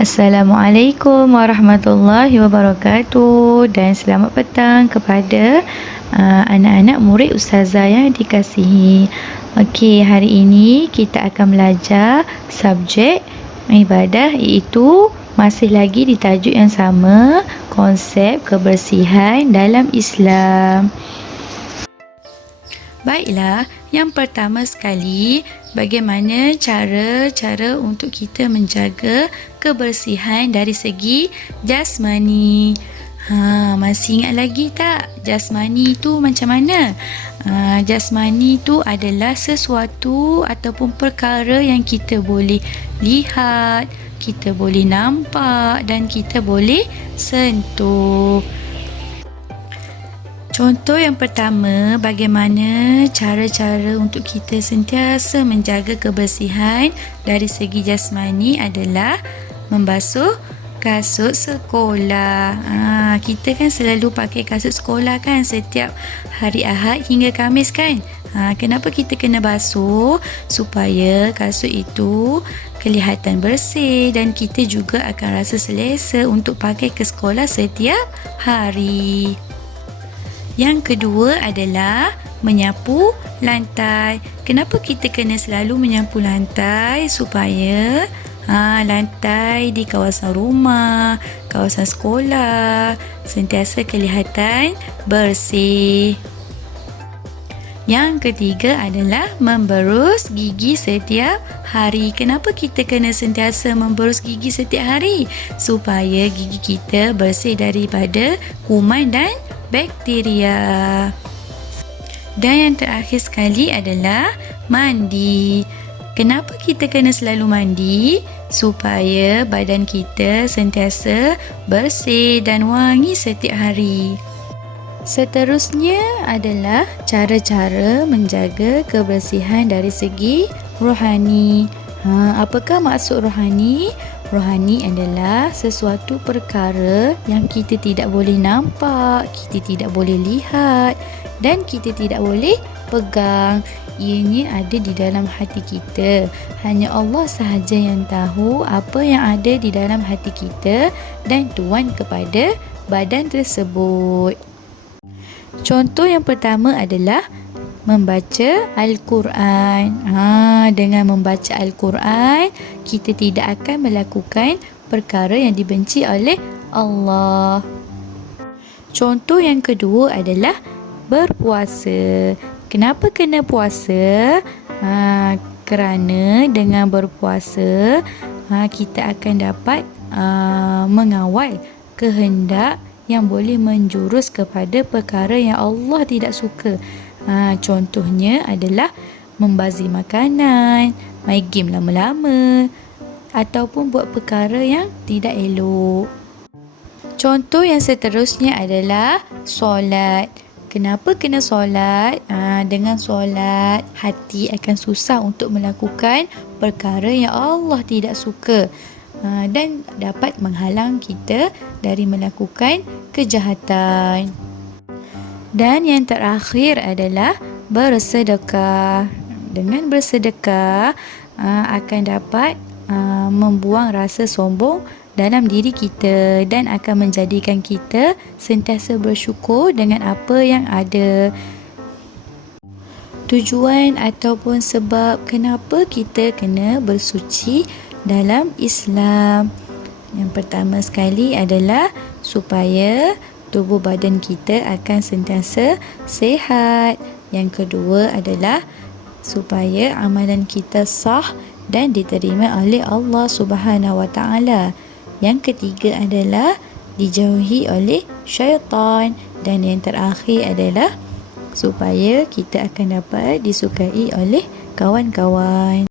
Assalamualaikum warahmatullahi wabarakatuh dan selamat petang kepada anak-anak murid Ustazah yang dikasihi. Okey, hari ini kita akan belajar subjek ibadah, iaitu masih lagi di tajuk yang sama, konsep kebersihan dalam Islam. Baiklah, yang pertama sekali, bagaimana cara untuk kita menjaga kebersihan dari segi jasmani. Masih ingat lagi tak? Jasmani tu macam mana? Jasmani tu adalah sesuatu ataupun perkara yang kita boleh lihat, kita boleh nampak dan kita boleh sentuh. Contoh yang pertama, bagaimana cara-cara untuk kita sentiasa menjaga kebersihan dari segi jasmani adalah membasuh kasut sekolah. Kita kan selalu pakai kasut sekolah kan setiap hari Ahad hingga Khamis kan. Kenapa kita kena basuh? Supaya kasut itu kelihatan bersih dan kita juga akan rasa selesa untuk pakai ke sekolah setiap hari. Yang kedua adalah menyapu lantai. Kenapa kita kena selalu menyapu lantai? Supaya lantai di kawasan rumah, kawasan sekolah sentiasa kelihatan bersih. Yang ketiga adalah memberus gigi setiap hari. Kenapa kita kena sentiasa memberus gigi setiap hari? Supaya gigi kita bersih daripada kuman dan bakteria. Dan yang terakhir sekali adalah mandi. Kenapa kita kena selalu mandi? Supaya badan kita sentiasa bersih dan wangi setiap hari. Seterusnya adalah cara-cara menjaga kebersihan dari segi rohani. Apakah maksud rohani? Rohani adalah sesuatu perkara yang kita tidak boleh nampak, kita tidak boleh lihat dan kita tidak boleh pegang. Ianya ada di dalam hati kita. Hanya Allah sahaja yang tahu apa yang ada di dalam hati kita dan tuan kepada badan tersebut. Contoh yang pertama adalah membaca Al-Quran. Dengan membaca Al-Quran, kita tidak akan melakukan perkara yang dibenci oleh Allah. Contoh yang kedua adalah berpuasa. Kenapa kena puasa? Kerana dengan berpuasa, kita akan dapat mengawal kehendak yang boleh menjurus kepada perkara yang Allah tidak suka. Contohnya adalah membazir makanan, main game lama-lama ataupun buat perkara yang tidak elok. Contoh yang seterusnya adalah solat. Kenapa kena solat? Dengan solat, hati akan susah untuk melakukan perkara yang Allah tidak suka dan dapat menghalang kita dari melakukan kejahatan. Dan yang terakhir adalah bersedekah. Dengan bersedekah akan dapat membuang rasa sombong dalam diri kita dan akan menjadikan kita sentiasa bersyukur dengan apa yang ada. Tujuan ataupun sebab kenapa kita kena bersuci dalam Islam. Yang pertama sekali adalah supaya tubuh badan kita akan sentiasa sihat. Yang kedua adalah supaya amalan kita sah dan diterima oleh Allah Subhanahu Wa Taala. Yang ketiga adalah dijauhi oleh syaitan. Dan yang terakhir adalah supaya kita akan dapat disukai oleh kawan-kawan.